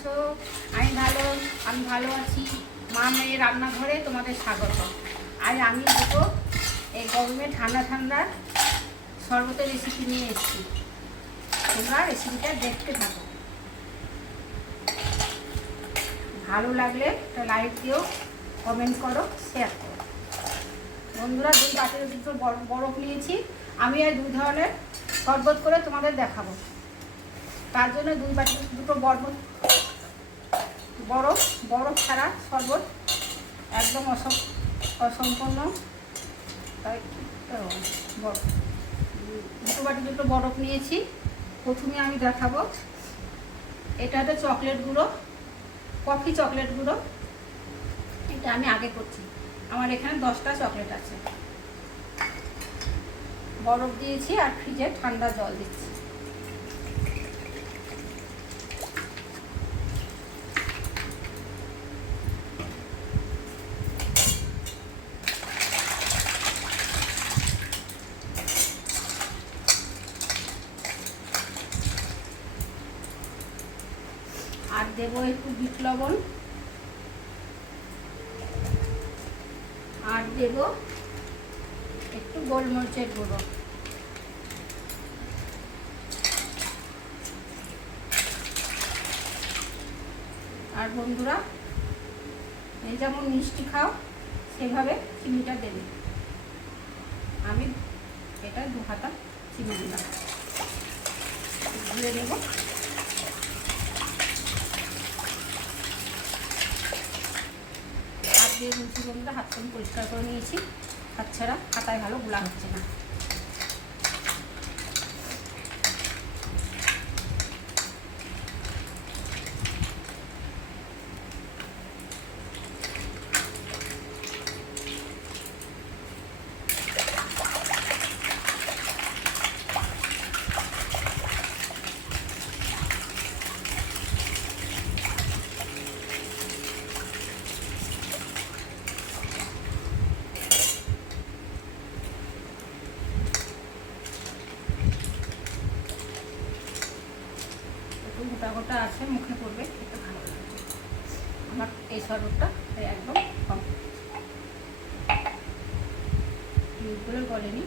আছো আমি ভালো আমি ভালো আছি। মা মেয়ে রান্নাঘরে তোমাদের স্বাগত। আজ আমি দুটো এই গরমে ঠান্ডা ঠান্ডা শরবতের রেসিপি নিয়ে এসেছি। তোমরা রেসিপিটা দেখতে থাকো। ভালো লাগলে একটা লাইক দিও কমেন্ট করো শেয়ার করো। বন্ধুরা, দুই বাটির দুটো বরফ- বরফ নিয়েছি। আমি আর দুই ধরনের শরবত করে তোমাদের দেখাবো। তার জন্য দুই বাটি দুটো বরফ বরফ বরফ ছাড়া শরবত একদম অসম, অসম্পূর্ণ। তাই দুটো বাটি দুটো বরফ নিয়েছি। প্রথমে আমি দেখাবো এটা হচ্ছে চকলেট গুঁড়ো, কফি চকলেট গুঁড়ো। এটা আমি আগে করছি। আমার এখানে দশটা চকলেট আছে। বরফ দিয়েছি আর ফ্রিজে ঠান্ডা জল দিচ্ছি। আর দেবো একটু বিট লবণ। আর দেব একটু গোলমরিচের গুঁড়ো। আর বন্ধুরা, এই যেমন মিষ্টি খাও, সেভাবে চিনিটা দেবে। আমি এটা দু হাতা চিনি দিলাম। দেবো হাত দিয়ে বলছি বন্ধুরা আমি পরিষ্কার করে নিয়েছি। হাত ছাড়া হাতায় ভালো গোলা হচ্ছে না। একটু গোটা গোটা আছে, মুখে পড়বে, খেতে ভালো লাগবে। আমার এই শরবতটা একদম কম গলেনি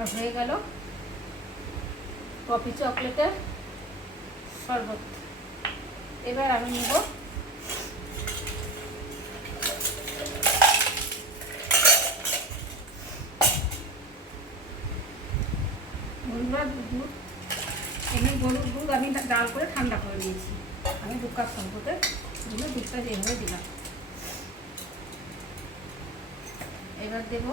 আমার হয়ে গেল। কফি চকলেটের শরবত। এবার আমি নেব দুধ। এমনি গরুর দুধ আমি ডাল করে ঠান্ডা করে নিয়েছি। আমি জন্য দুধটা যেভাবে দিলাম। এবার দেবো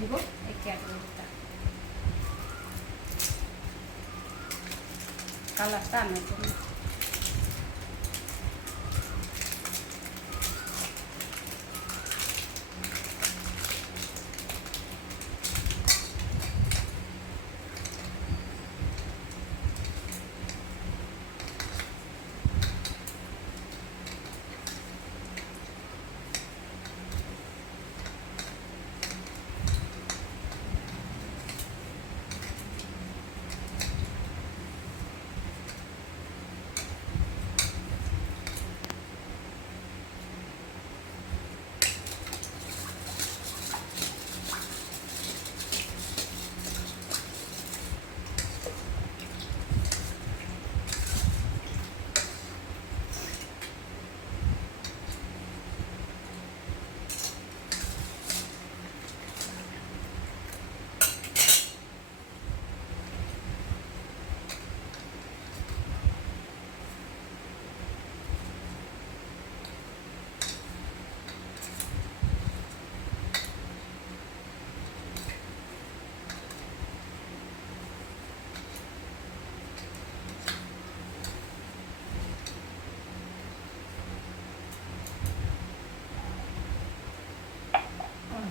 দিব এই ক্যাটবেরিটা কালারটা আনার জন্য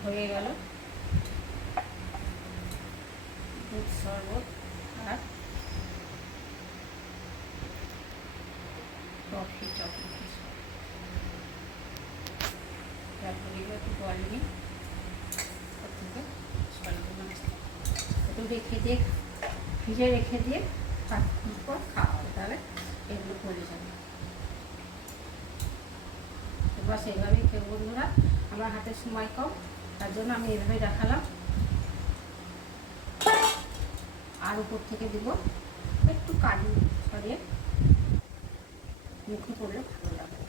হয়ে গেল। দুধ শরবত আর কফি চকলেট তারপরে একটু জল নিই রেখে দিয়ে ফ্রিজে রেখে দিয়ে তারপর খাওয়া তাহলে এগুলো পড়ে যাবে। এবার সেইভাবেই কেউ বন্ধুরা, আমার হাতে সময় কম। তার জন্য আমি এভাবে দেখালাম। আর উপর থেকে দিব একটু কাজু সরিয়ে। মুখে পড়লে ভালো লাগবে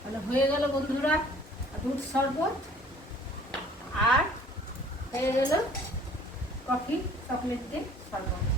তাহলে হয়ে গেল বন্ধুরা দুধ শরবত। আর হয়ে গেল কফি চকলেট দিয়ে শরবত।